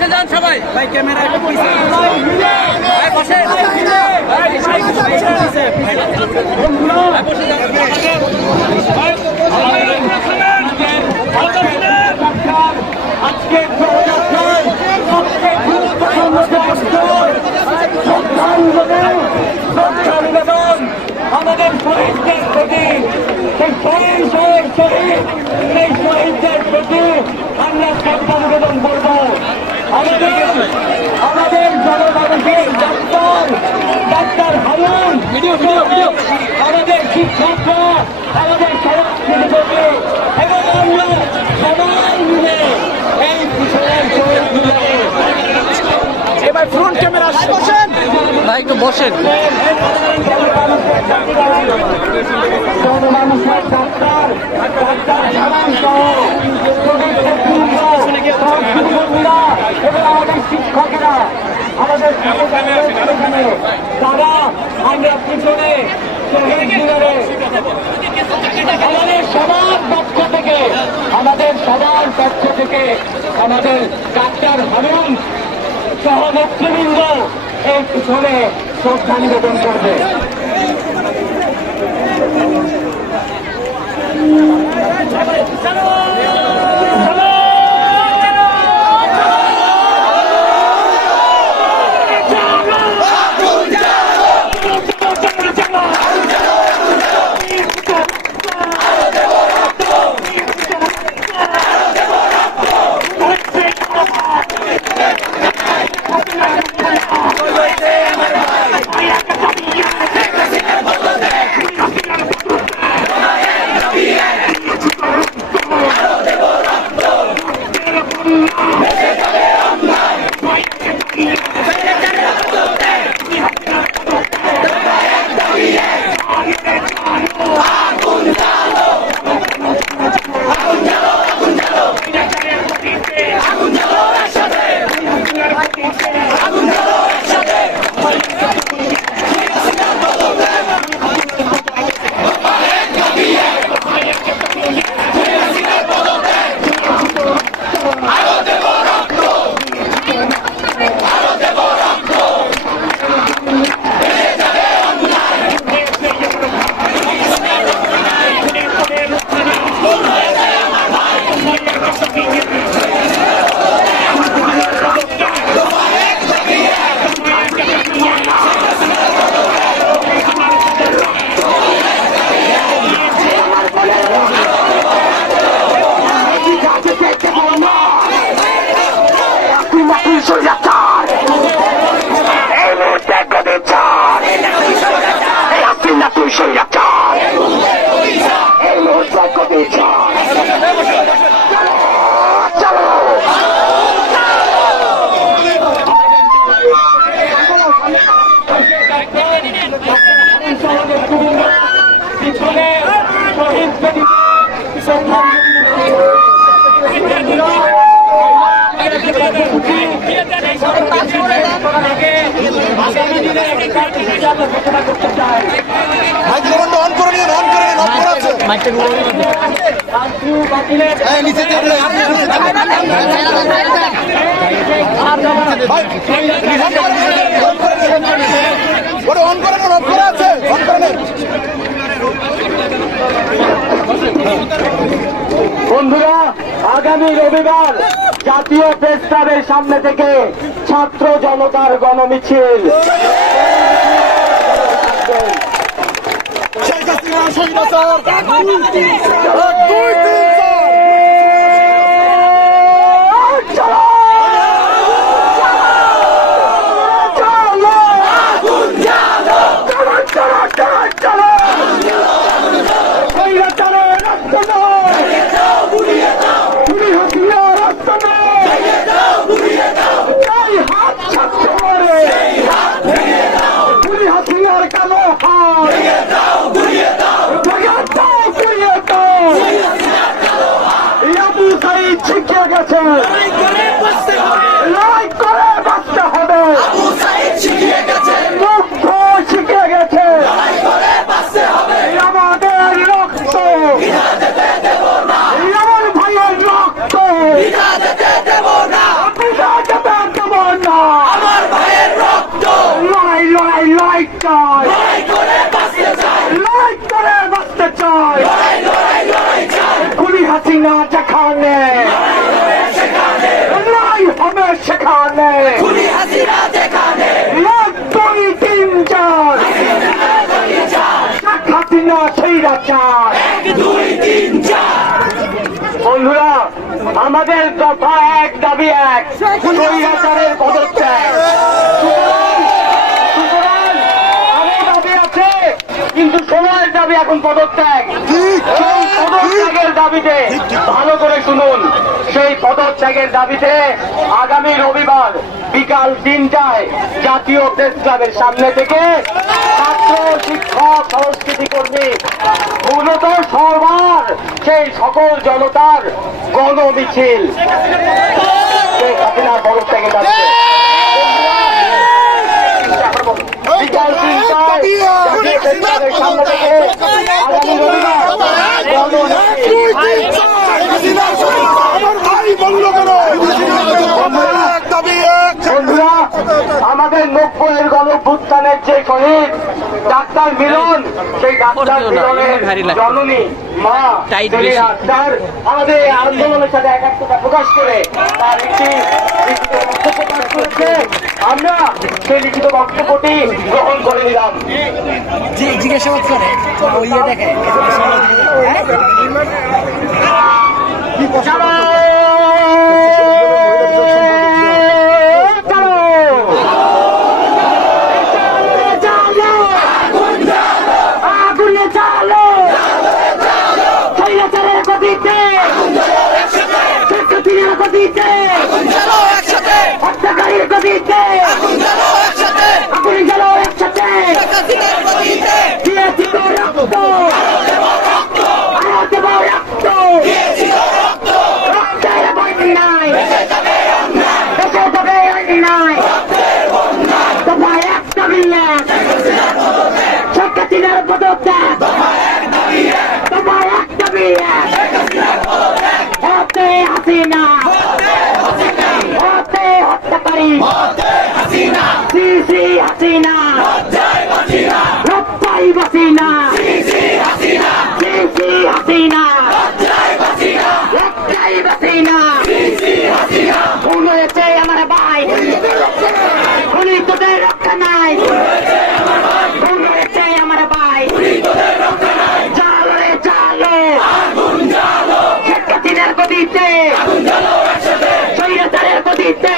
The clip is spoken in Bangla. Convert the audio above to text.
বসে যান সবাই ভাই ক্যামেরা একটু পিছে বসে আজকে আমাদের শহীদদের প্রতি সেই শহীদ সেই শহীদদের প্রতি আমরা শ্রদ্ধা নিবেদন করব। আমাদের জনমানুষের ডাক্তার হারুন, আমাদের শিক্ষকরা, আমাদের সমাজসেবী এবং আমরা সবাই মিলে এই কিশোরের শহীদ মিলে এবার ফ্রন্ট ক্যামেরা বসেন ভাই একটু বসেন। জনমানুষের ডাক্তার হারুন সহ এবং আমাদের শিক্ষকেরা আমাদের তারা আমরা পিছনে শহীদ মিনারে আমাদের সবার পক্ষ থেকে আমাদের ডাক্তার হারুন সহ নেতৃবৃন্দ এই পিছনে শ্রদ্ধা নিবেদন করবে। বন্ধুরা, আগামী রবিবার জাতীয় প্রেস ক্লাবের সামনে থেকে ছাত্র জনতার গণমিছিল। শিক্ষা গেছে হাসিনা যেখানে নাই হবে সেখানে এক দুই তিন চার শেখ হাসিনা স্বৈরাচার বন্ধুরা আমাদের দফা এক দাবি এক স্বৈরাচারের পদত্যাগ সুতরাং আরো দাবি আছে কিন্তু সময়ের দাবি এখন পদত্যাগ সেই পদত্যাগের দাবিতে ভালো করে শুনুন সেই পদত্যাগের দাবিতে আগামী রবিবার বিকাল 3টায় জাতীয় প্রেস ক্লাবের সামনে থেকে ছাত্র শিক্ষক সংস্কৃতি কর্মী মূলত সবার সেই সকল জনতার গণমিছিল শেখ হাসিনার পদত্যাগের দাবিতে বিকাল 3টায় জাতীয় প্রেস ক্লাবের সামনে থেকে আগামী রবিবার বন্ধুরা আমাদের 90-এর গণঅভ্যুত্থানের যে শহীদ ডাক্তার মিলন সেই ডাক্তার মিলনের জননী মা ডাক্তার আমাদের এই আন্দোলনের সাথে একাত্মতা প্রকাশ করে তার একটি লিখিত বক্তব্য পাঠ করেছে আমরা সেই লিখিত বক্তব্যটি গ্রহণ করে নিলাম জিজ্ঞাসাবাদ করে ওই দেখে আমার ভাই তোদের রক্ষা নাই আমার ভাই চালো রে চালো শেখ হাসিনার গদিতে স্বৈরাচারের গদিতে